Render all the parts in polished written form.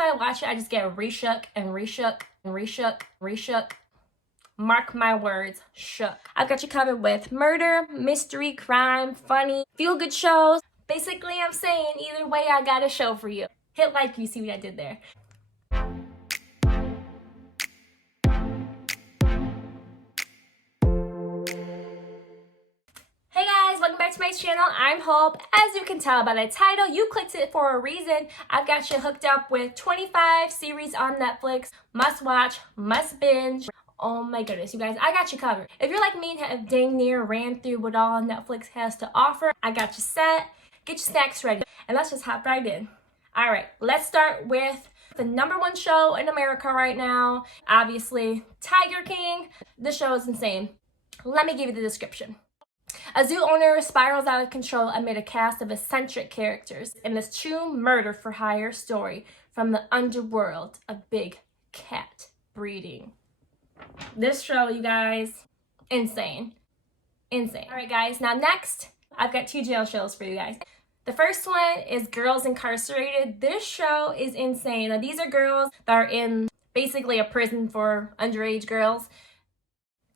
time I watch it, I just get reshook and reshook and reshook, reshook. Mark my words, shook. I've got you covered with murder, mystery, crime, funny, feel-good shows. Basically, I'm saying either way, I got a show for you. Hit like if you see what I did there. Hey guys, welcome back to my channel. I'm Hope. As you can tell by the title, you clicked it for a reason. I've got you hooked up with 25 series on Netflix. Must watch, must binge. Oh my goodness, you guys, I got you covered. If you're like me and have dang near ran through what all Netflix has to offer, I got you set. Get your snacks ready. And let's just hop right in. All right, let's start with the #1 show in America right now. Obviously, Tiger King. This show is insane. Let me give you the description. A zoo owner spirals out of control amid a cast of eccentric characters in this true murder-for-hire story from the underworld of big cat breeding. This show, you guys, insane. Insane. All right, guys, now next, I've got 2 jail shows for you guys. The first one is Girls Incarcerated. This show is insane. Now, these are girls that are in basically a prison for underage girls.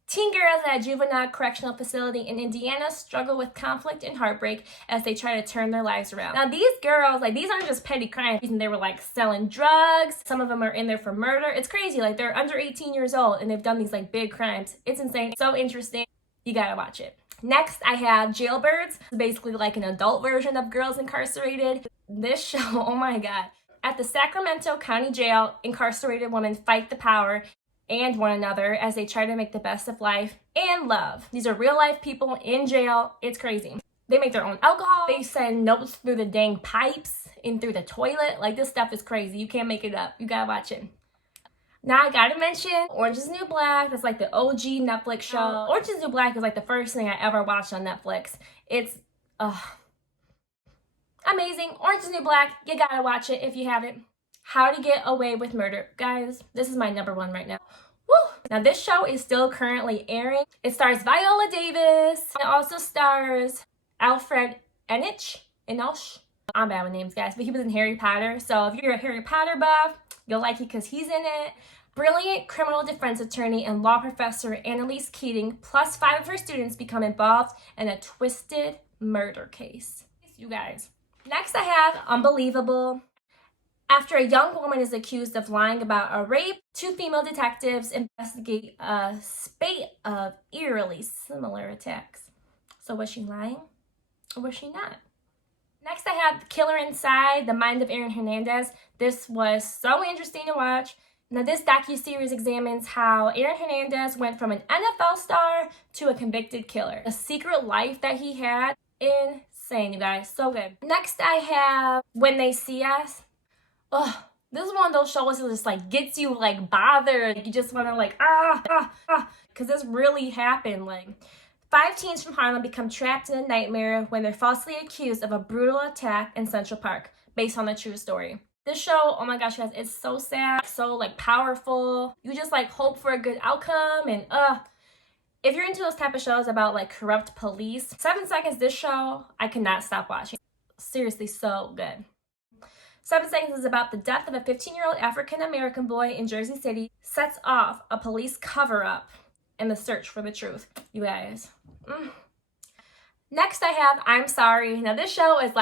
Teen girls at a juvenile correctional facility in Indiana struggle with conflict and heartbreak as they try to turn their lives around. Now, these girls, these aren't just petty crimes. They were, selling drugs. Some of them are in there for murder. It's crazy. They're under 18 years old, and they've done these, big crimes. It's insane. So interesting. You gotta watch it. Next, I have Jailbirds. Basically, an adult version of Girls Incarcerated. This show, oh my God. At the Sacramento County Jail, incarcerated women fight the power and one another as they try to make the best of life and love. These are real life people in jail. It's crazy. They make their own alcohol. They send notes through the dang pipes and through the toilet. This stuff is crazy. You can't make it up. You gotta watch it. Now I gotta mention Orange is the New Black. That's the OG Netflix show. Orange is the New Black is the first thing I ever watched on Netflix. It's amazing. Orange is the New Black. You gotta watch it if you haven't. How to Get Away with Murder. Guys, this is my #1 right now. Woo! Now this show is still currently airing. It stars Viola Davis. It also stars Alfred Enoch. I'm bad with names, guys, but he was in Harry Potter. So if you're a Harry Potter buff, you'll like it because he's in it. Brilliant criminal defense attorney and law professor Annalise Keating, plus 5 of her students become involved in a twisted murder case. You guys. Next I have Unbelievable. After a young woman is accused of lying about a rape, 2 female detectives investigate a spate of eerily similar attacks. So was she lying or was she not? Next, I have Killer Inside, The Mind of Aaron Hernandez. This was so interesting to watch. Now, this docuseries examines how Aaron Hernandez went from an NFL star to a convicted killer. The secret life that he had, insane, you guys, so good. Next, I have When They See Us. Oh, this is one of those shows that just gets you bothered. You just want to because this really happened. 5 teens from Harlem become trapped in a nightmare when they're falsely accused of a brutal attack in Central Park, based on a true story. This show, oh my gosh, guys, it's so sad, so powerful. You just hope for a good outcome, and if you're into those type of shows about corrupt police, 7 Seconds, this show, I cannot stop watching. Seriously, so good. 7 Seconds is about the death of a 15-year-old African-American boy in Jersey City, sets off a police cover-up in the search for the truth. You guys. Next I have I'm Sorry. Now this show is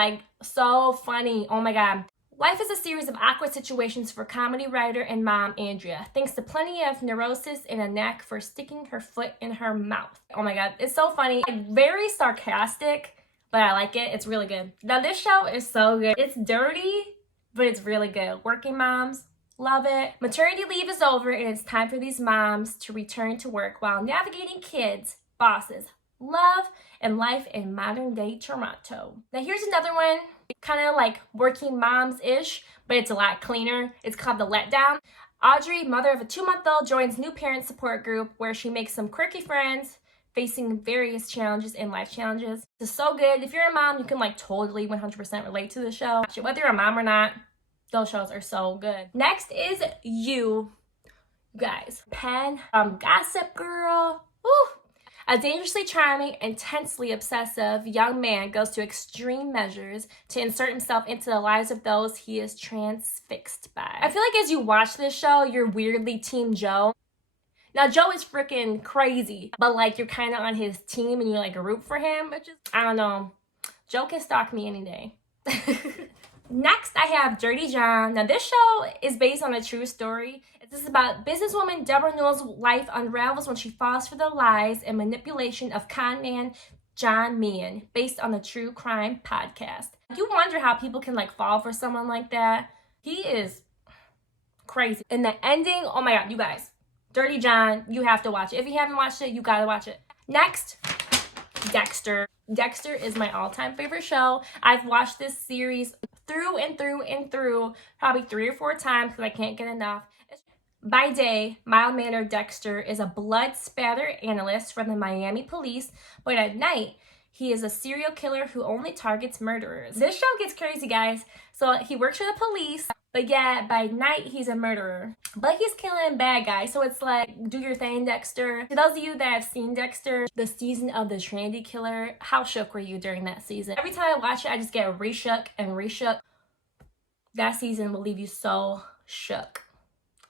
so funny. Oh my God. Life is a series of awkward situations for comedy writer and mom Andrea, thanks to plenty of neurosis and a knack for sticking her foot in her mouth. Oh my God, it's so funny. Very sarcastic, but I like it. It's really good. Now this show is so good. It's dirty, but it's really good. Working moms, love it. Maternity leave is over and it's time for these moms to return to work while navigating kids, bosses, love, and life in modern day Toronto. Now here's another one, kind of working moms-ish, but it's a lot cleaner. It's called The Letdown. Audrey, mother of a 2-month-old, joins new parent support group where she makes some quirky friends, facing various challenges and life challenges. It's so good. If you're a mom, you can totally 100% relate to the show. Whether you're a mom or not, those shows are so good. Next is You guys. Penn from Gossip Girl. Woo! A dangerously charming, intensely obsessive young man goes to extreme measures to insert himself into the lives of those he is transfixed by. I feel like as you watch this show, you're weirdly Team Joe. Now, Joe is freaking crazy, but like you're kind of on his team and you like root for him, which is, I don't know. Joe can stalk me any day. Next, I have Dirty John. Now, this show is based on a true story. This is about businesswoman Deborah Newell's life unravels when she falls for the lies and manipulation of con man John Meehan, based on the true crime podcast. You wonder how people can like fall for someone like that. He is crazy. And the ending, oh my God, you guys. Dirty John, you have to watch it. If you haven't watched it, you gotta watch it. Next, Dexter. Dexter is my all-time favorite show. I've watched this series through and through and through probably 3 or 4 times because I can't get enough. By day, mild-mannered Dexter is a blood spatter analyst for the Miami police, but at night, he is a serial killer who only targets murderers. This show gets crazy, guys. So he works for the police, but yeah, by night, he's a murderer. But he's killing bad guys, so it's like, do your thing, Dexter. For those of you that have seen Dexter, the season of the Trinity Killer, how shook were you during that season? Every time I watch it, I just get re-shook and re-shook. That season will leave you so shook.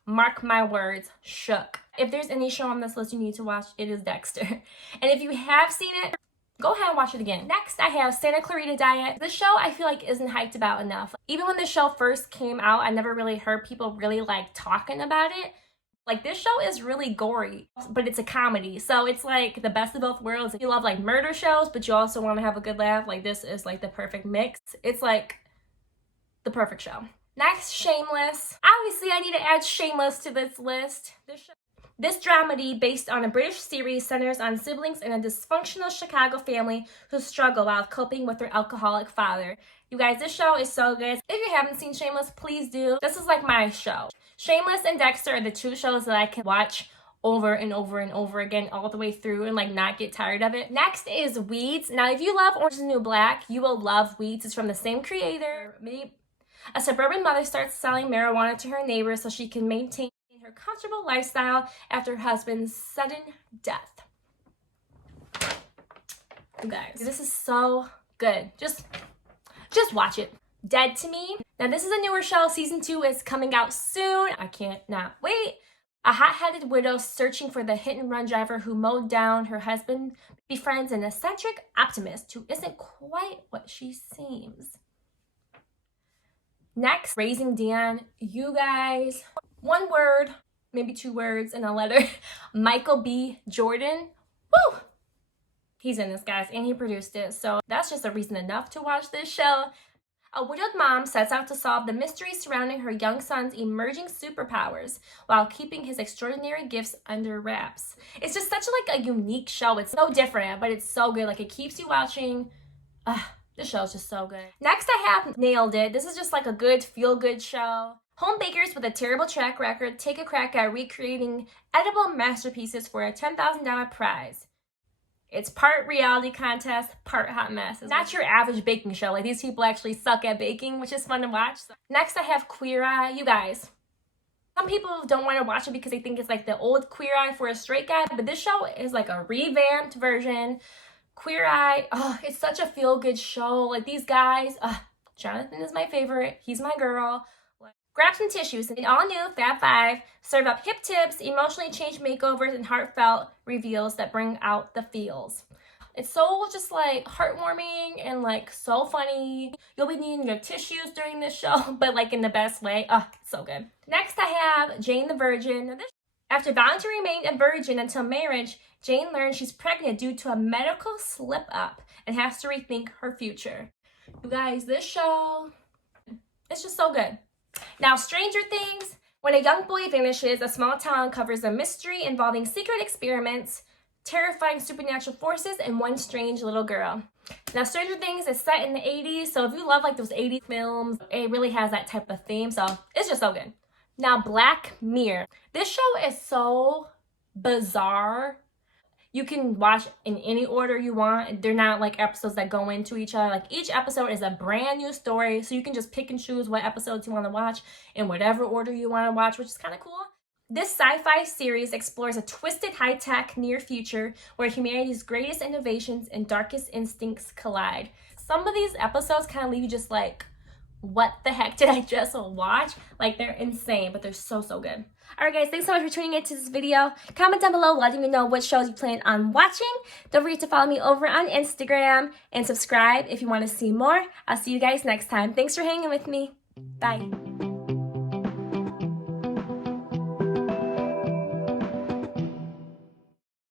Mark my words, shook. If there's any show on this list you need to watch, it is Dexter. And if you have seen it, go ahead and watch it again. Next, I have Santa Clarita Diet. This show I feel like isn't hyped about enough. Even when the show first came out, I never really heard people really like talking about it. Like, this show is really gory, but it's a comedy. So it's like the best of both worlds. If you love like murder shows, but you also want to have a good laugh, like this is like the perfect mix. It's like the perfect show. Next, Shameless. Obviously, I need to add Shameless to this list. This dramedy, based on a British series, centers on siblings in a dysfunctional Chicago family who struggle while coping with their alcoholic father. You guys, this show is so good. If you haven't seen Shameless, please do. This is like my show. Shameless and Dexter are the 2 shows that I can watch over and over and over again all the way through and like not get tired of it. Next is Weeds. Now, if you love Orange is the New Black, you will love Weeds. It's from the same creator. A suburban mother starts selling marijuana to her neighbors so she can maintain her comfortable lifestyle after her husband's sudden death. You guys, this is so good. Just watch it. Dead to Me. Now, this is a newer show. Season 2 is coming out soon. I can't not wait. A hot-headed widow searching for the hit-and-run driver who mowed down her husband befriends an eccentric optimist who isn't quite what she seems. Next, Raising Dion. You guys, 1 word, maybe 2 words and a letter. Michael B. Jordan. Woo! He's in this, guys, and he produced it. So that's just a reason enough to watch this show. A widowed mom sets out to solve the mystery surrounding her young son's emerging superpowers while keeping his extraordinary gifts under wraps. It's just such like a unique show. It's so different, but it's so good. Like, it keeps you watching. This show's just so good. Next, I have Nailed It. This is just like a good feel-good show. Home bakers with a terrible track record take a crack at recreating edible masterpieces for a $10,000 prize. It's part reality contest, part hot mess. It's not your average baking show. Like, these people actually suck at baking, which is fun to watch. Next, I have Queer Eye. You guys, some people don't want to watch it because they think it's like the old Queer Eye for a straight guy, but this show is like a revamped version. Queer Eye, it's such a feel-good show. Like, these guys, Jonathan is my favorite. He's my girl. Grab some tissues. The all-new Fab 5 serve up hip tips, emotionally changed makeovers, and heartfelt reveals that bring out the feels. It's so just like heartwarming and like so funny. You'll be needing your tissues during this show, but like in the best way. It's so good. Next, I have Jane the Virgin. After vowing to remain a virgin until marriage, Jane learns she's pregnant due to a medical slip-up and has to rethink her future. You guys, this show, it's just so good. Now, Stranger Things. When a young boy vanishes, a small town covers a mystery involving secret experiments, terrifying supernatural forces, and one strange little girl. Now, Stranger Things is set in the 80s, so if you love like those 80s films, it really has that type of theme, so it's just so good. Now, Black Mirror. This show is so bizarre. You can watch in any order you want. They're not like episodes that go into each other. Like, each episode is a brand new story, so you can just pick and choose what episodes you want to watch in whatever order you want to watch, which is kind of cool. This sci-fi series explores a twisted high-tech near future where humanity's greatest innovations and darkest instincts collide. Some of these episodes kind of leave you just like, what the heck did I just watch? Like, they're insane, but they're so good. Alright guys, thanks so much for tuning into this video. Comment down below letting me know what shows you plan on watching. Don't forget to follow me over on Instagram and subscribe if you want to see more. I'll see you guys next time. Thanks for hanging with me. Bye.